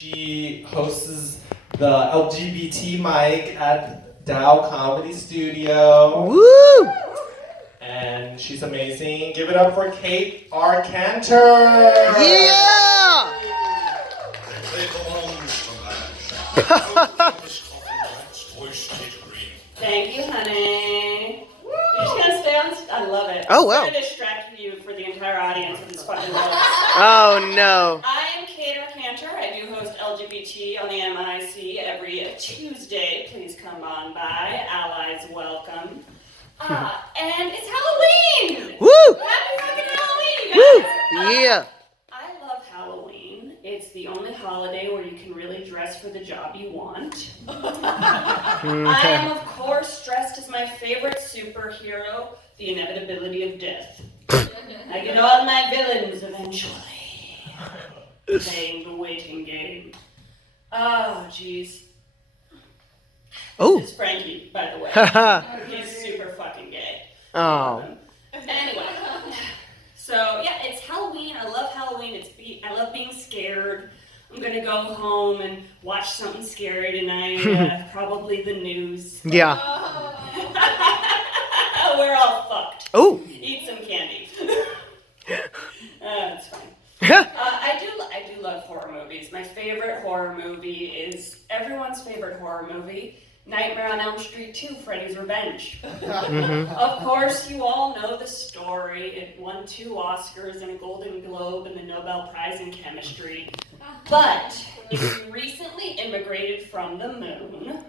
She hosts the LGBT mic at Dow Comedy Studio. Woo! And she's amazing. Give it up for Kate R. Canter. Yeah! Thank you, honey. You're just gonna stay on. I love it. Oh, wow. I'm gonna distract you for the entire audience with this fucking noise. Oh, no. I am Kate R. Canter. I do host LGBT on the MIC every Tuesday. Please come on by. Allies welcome. And it's Halloween! Woo! Happy fucking Halloween, Woo! guys! Yeah. I love Halloween. It's the only holiday where you can really dress for the job you want. I am, of course, dressed as my favorite superhero, the inevitability of death. I get all my villains eventually. Playing the waiting game. Oh, jeez. Oh. This is Frankie, by the way. He's super fucking gay. Oh. Anyway. So, yeah, it's Halloween. I love Halloween. I love being scared. I'm gonna go home and watch something scary tonight. Probably the news. Yeah. We're all fucked. Oh. Eat some candy. It's fine. I do love horror movies. My favorite horror movie is everyone's favorite horror movie, Nightmare on Elm Street 2, Freddy's Revenge. Of course, you all know the story. It won 2 Oscars and a Golden Globe and the Nobel Prize in Chemistry. But if you recently immigrated from the moon,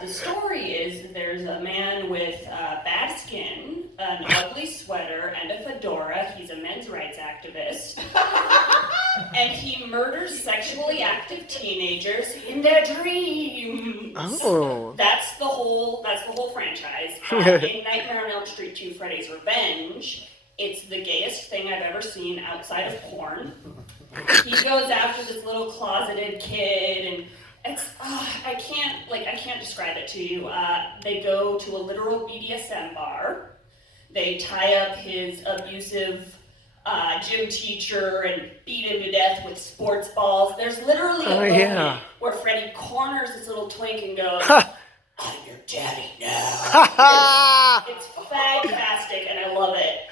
the story is there's a man with bad skin, an ugly sweater, and a fedora. He's a men's rights activist. And he murders sexually active teenagers in their dreams. Oh. That's the whole franchise. In Nightmare on Elm Street 2, Freddy's Revenge, it's the gayest thing I've ever seen outside of porn. He goes after this little closeted kid, and it's I can't describe it to you. They go to a literal BDSM bar. They tie up his abusive gym teacher and beat him to death with sports balls. There's literally a moment where Freddy corners this little twink and goes, "I'm your daddy now." It's fantastic, and I love it.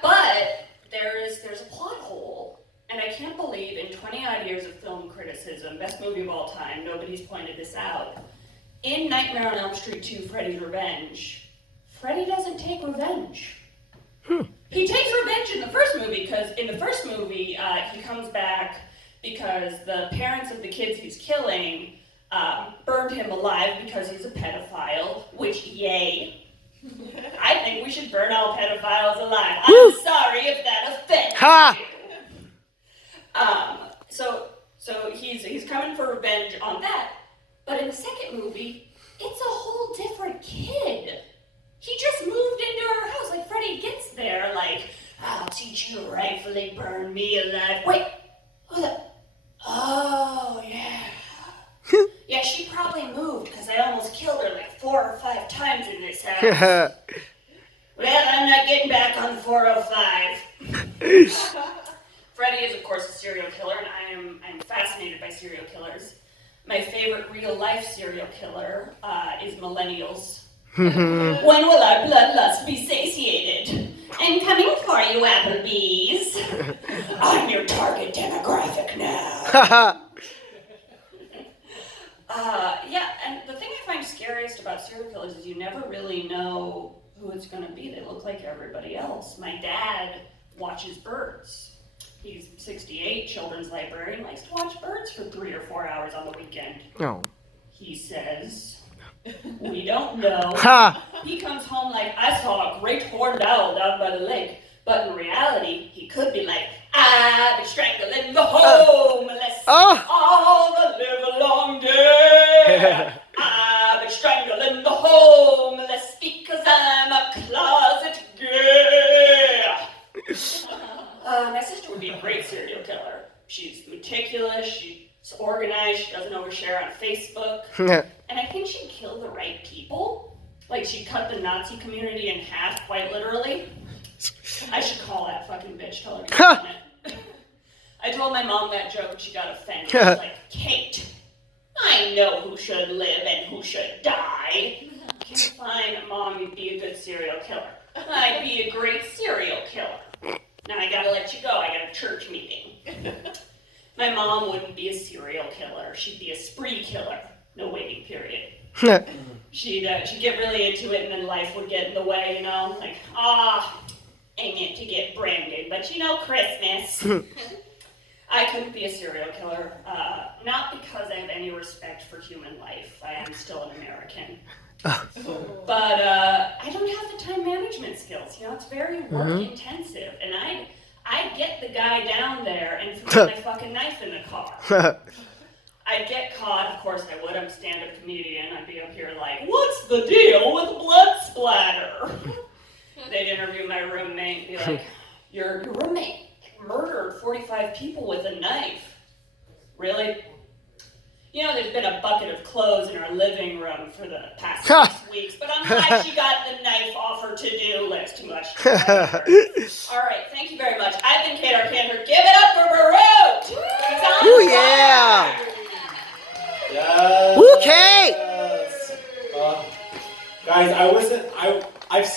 But there's a plot hole. And I can't believe in 20-odd years of film criticism, best movie of all time, nobody's pointed this out. In Nightmare on Elm Street 2, Freddy's Revenge, Freddy doesn't take revenge. He takes revenge in the first movie, because in the first movie, he comes back because the parents of the kids he's killing burned him alive because he's a pedophile, which, yay. I think we should burn all pedophiles alive. I'm sorry if that offends you. So he's coming for revenge on that, but in the second movie, it's a whole different kid. He just moved into our house. Like, Freddy gets there, like, "I'll teach you to rightfully burn me alive." Wait, oh yeah. Yeah, she probably moved because I almost killed her like 4 or 5 times in this house. Well, I'm not getting back on the 405. Freddy is, of course, a serial killer, and I'm fascinated by serial killers. My favorite real-life serial killer is millennials. When will our bloodlust be satiated? I'm coming for you, Applebee's. I'm your target demographic now. Yeah, and the thing I find scariest about serial killers is you never really know who it's going to be. They look like everybody else. My dad watches birds. He's 68, children's librarian, likes to watch birds for 3 or 4 hours on the weekend. No. He says, "We don't know." He comes home like, "I saw a great horned owl down by the lake." But in reality, he could be like, "I've been strangling the homeless all the live long day. I've been strangling the homeless because I'm a closet gay." My sister would be a great serial killer. She's meticulous, she's organized, she doesn't overshare on Facebook. And I think she'd kill the right people. Like, she'd cut the Nazi community in half, quite literally. I should call that fucking bitch, tell her to get on it. I told my mom that joke and she got offended. She's like, Kate, I know who should live and who should die. Okay, fine, Mom, you'd be a good serial killer. I'd be a great serial killer. Now I gotta let you go, I got a church meeting. My mom wouldn't be a serial killer, she'd be a spree killer. No waiting period. She'd get really into it and then life would get in the way, you know? Like, I meant to get branded, but you know, Christmas. I couldn't be a serial killer, not because I have any respect for human life. I am still an American. But I don't have the time management skills. You know, it's very work intensive, and I'd get the guy down there and throw my fucking knife in the car. I'd get caught, of course I would. I'm a stand-up comedian. I'd be up here like, what's the deal with blood splatter? They'd interview my roommate and be like, your roommate murdered 45 people with a knife. Really? You know, there's been a bucket of clothes in our living room for the past 6 weeks, but I'm glad she got the knife off her to-do list. Too much. All right, thank you very much. I've been Canter. Give it up for Varut! Ooh, yeah! Yes. Woo, Kate! Guys, I've